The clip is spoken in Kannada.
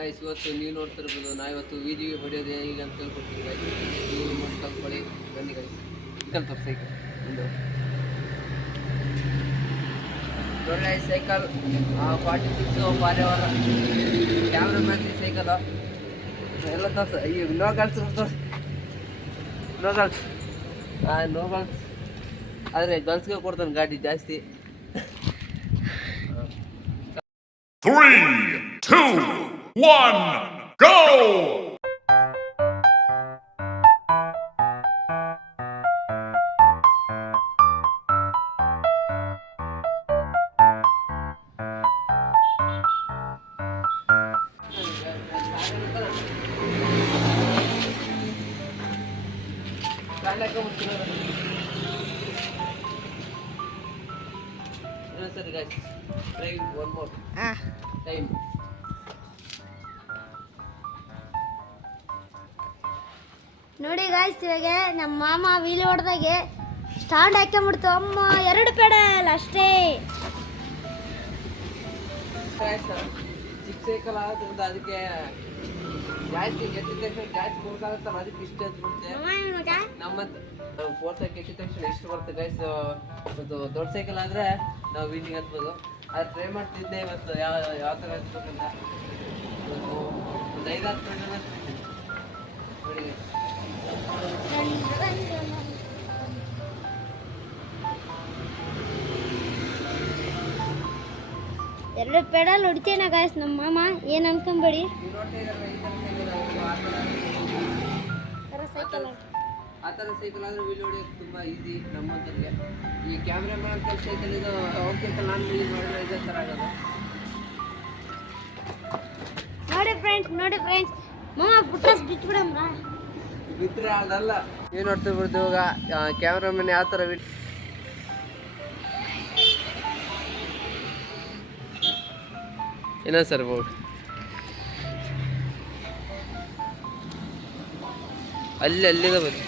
ಗಾಯ್ಸ್ ಇವತ್ತು ನೀವು ನೋಡ್ತಿರ್ಬೋದು ನಾ ಇವತ್ತು ವೀಡಿಯೋ ಹೊಡೆಯೋದು ಹೇಗೆ ಅಂತ ಹೇಳ್ಕೊಡ್ತೀನಿ ಗಾಯ್ಸ್. ನೀವು ನೋಡಿ ಕಲ್ತ್ಕೊಳ್ಳಿ ಬನ್ನಿ ಗಾಯ್ಸ್. ಸೈಕಲ್ ಒಂದು ಒಳ್ಳೆ cycle 46 forever camera man cycle ಎಲ್ಲ ತೋರ್ಸ. ಅಯ್ಯೋ ನೋ ಗರ್ಲ್ಸ್ ನೋ ಗರ್ಲ್ಸ್ ಆದರೆ ಗರ್ಲ್ಸ್ಗೆ ಕೊಡ್ತಾನೆ ಗಾಡಿ ಜಾಸ್ತಿ. 3, 2, 1, go! Sorry guys, try one more time. ನೋಡಿ ಗಾಯ್ಸ್, ಇವಾಗ ನಮ್ಮ ಮಾಮ ವೀಲ್ ಹೊಡೆದಾಗೆ ಸ್ಟಾಂಡ್ ಹಾಕೊಂಡ್ಬಿಡ್ತು. ಅಮ್ಮ 2 ಪೆಡಲ್ ಅಷ್ಟೇ. ಚಿಕ್ಕ ಸೈಕಲ್ ಆಗೋದ್ರಿಂದ ಅದಕ್ಕೆ ಜಾಸ್ತಿ ಎತ್ತಿದ ತಕ್ಷಣ ಜಾಸ್ತಿ ಕೊಡ್ತಾಗತ್ತಲ್ಲ, ಅದಕ್ಕೆ ಇಷ್ಟ ಎತ್ಬಿಡುತ್ತೆ. ನಮ್ಮ ಫೋರ್ ಸೈಕಲ್ ಎತ್ತಿದ ತಕ್ಷಣ ಇಷ್ಟು ಬರುತ್ತೆ ಗೈಸ್. ಒಂದು ದೊಡ್ಡ ಸೈಕಲ್ ಆದರೆ ನಾವು ವೀಲಿಂಗ್ ಹತ್ಬೋದು. ಅದು ಟ್ರೈ ಮಾಡ್ತಿದ್ದೆ ಇವತ್ತು ಯಾವ ಥರ ಹತ್ಬೇಕಂತ. ಒಂದು 5-6 ಪೆಡಲ್ ಹತ್ತೀನಿ ನೋಡಿ guys. ಎರಡು ಪೆಡಲ್ ಹೊಡಿತೇನೆ ಗಾಯ್ಸ್ ನಮ್ಮ ಮಾಮ, ಏನು ಅನ್ಕೊಂಬೇಡಿ. ಆ ಥರ ಸೈಕಲ್ ಆದರೆ ವೀಲ್ ಹೊಡಿಯೋದು ತುಂಬ ಈಸಿ ನಮ್ಮಂಥವ್ರಿಗೆ. ಈ ಕ್ಯಾಮ್ರಾಮ್ಯಾನ್ ಕಲ್ ಸೈಕಲ್ ಇದು ಓಕೆ ನಾನು ಯೂಸ್ ಮಾಡಿದ್ರೆ ಇದೇ ಥರ ಆಗೋದು. ನೋಡಿ ಫ್ರೆಂಡ್ಸ್ ಮಾಮ ಫುಟೇಜ್ ಬಿಟ್ಬಿಡಮ್ರಾ. ಬಿಟ್ಟರೆ ಅದಲ್ಲ ನೀವು ನೋಡ್ತಿರ್ಬೋದು. ಇವಾಗ ಕ್ಯಾಮ್ರಾಮನ್ ಯಾವ ಥರ ಏನೋ ಸರ್ ಬೋರ್ಡ್ ಅಲ್ಲಿದೆ ಬನ್ನಿ.